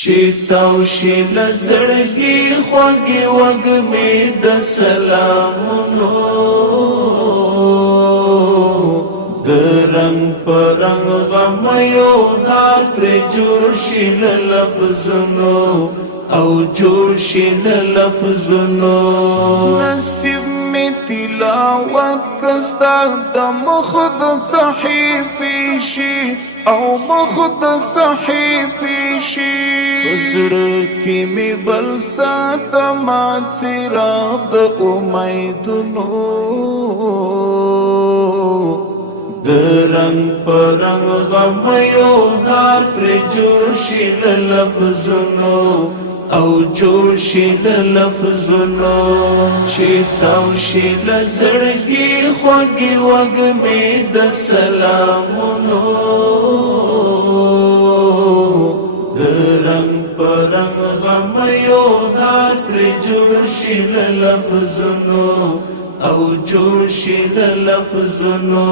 چیتاوشی لزړګي خوږي وږمې د سلامونو د رنگ پر رنگ غم یو هار پر جوړ شي لفظونو او جوړ شي لفظونو نصیب می تلاوت کستا د مخ د صحیفې شي او مخ د صحیفې شي زړه کې می بل ساتما څراغ د امیدونو د رنگ پر رنگ غم یو هار پر جوړ شي لفظونو او جوړ شي لفظونو چې تاو شي لزړګي خوږي وږمې د سلامونو د رنگ پر رنگ غم یو هار پر جوړ شي لفظونو او جوړ شي لفظونو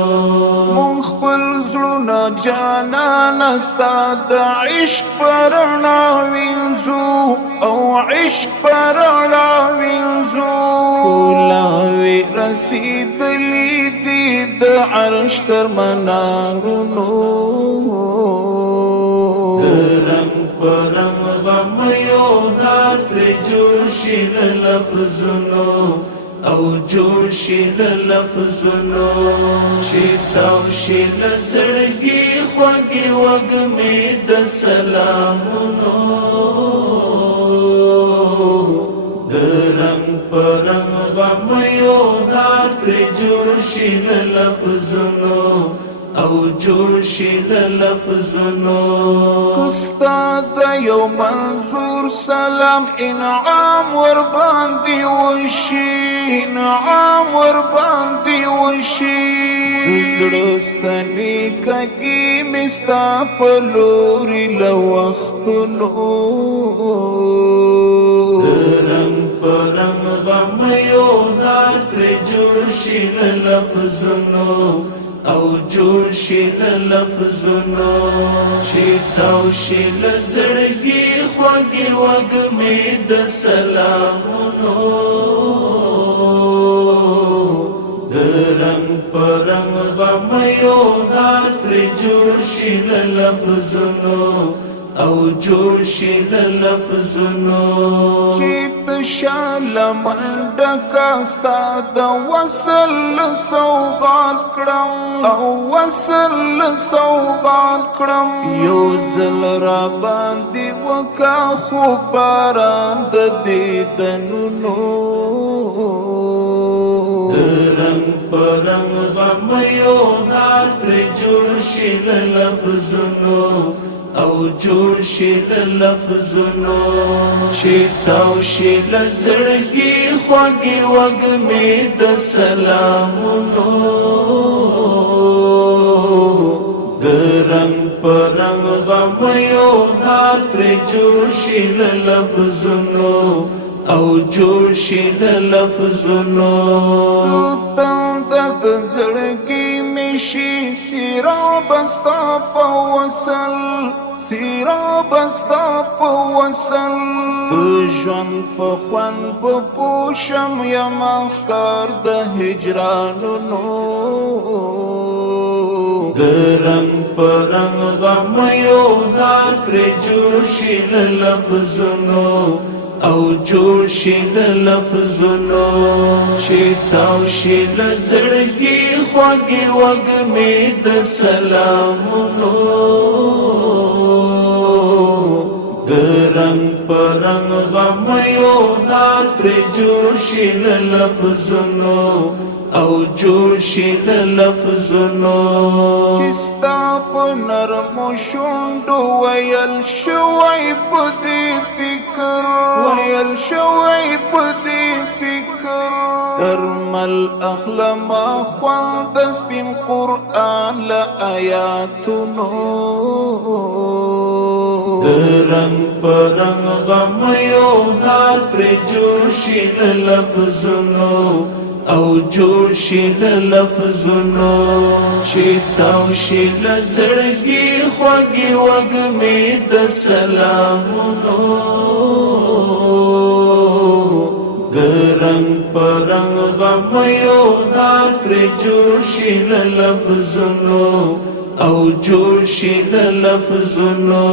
مون خپل زړونه جانان ستا د عشق پرنا وینځو او عشق پرنا وینځو کولاوي رسیدلې دي د عرش تر منارونو د رنگ پر رنگ غم یو هار پر جوړ شي لفظونو او جوړ شي لفظونو چې تاو شي لزړګي خوږي وږمې د سلامونو د رنگ پر رنگ غم یو هار پر جوړ شي لفظونو او جوړ شي لفظونو کوستا د یو منظور سلام انعام ور باندې وشي انعام ور باندې وشي د زړه ستنې کږي مستا په لوري له وختونو د رنگ پر رنگ غم یو هار پر جوړ شي لفظونو او جوړ شي لفظونو چې تاو شي لزړګي خوږي وږمې د سلامونو د رنگ پر رنگ غم یو هار پر جوړ شي لفظونو او جوړ شي لفظونو چې تشال منډکا ستا د وصل سوغات کړم او وصل سوغات کړم یو زل را باندې وکا خو باران د دیدنونو د رنگ پر رنگ غم یو هار پر جوړ شي لفظونو او جوړ شي لفظونو چې تاو شي لزړګي خوږي وږمې د سلامونو د رنگ پر رنگ غم یو هار پر جوړ شي لفظونو او جوړ شي لفظونو د زړګي شي سیراب استا په وصل سیراب استا په وصل د ژوند په خوند په پوشم یم افکار د هجرانونو د رنگ پر رنگ غم یو هار پر جوړ شي لفظونو او جوړ شي لفظونو چې تاو شي لزړګي خوږي وږمې د سلامونو د رنگ پر رنگ غم یو هار پر جوړ شي لفظونو او جوړ شي لفظونو چې ستا په نرمو شونډو ویل شوی په دې فکر ویل شوی په دې فکر ترمل اخلم خوند سپین قرآن له آیاتونو د رنگ پر رنگ غم یو هار پر جوړ شي لفظونو او جوړ شي له لفظونو چې تاو شي له زړګي خوږې وږمې د سلامونو د رنگ پر رنگ غم یو هار ترې جوړ شي له لفظونو او جوړ شي له لفظونو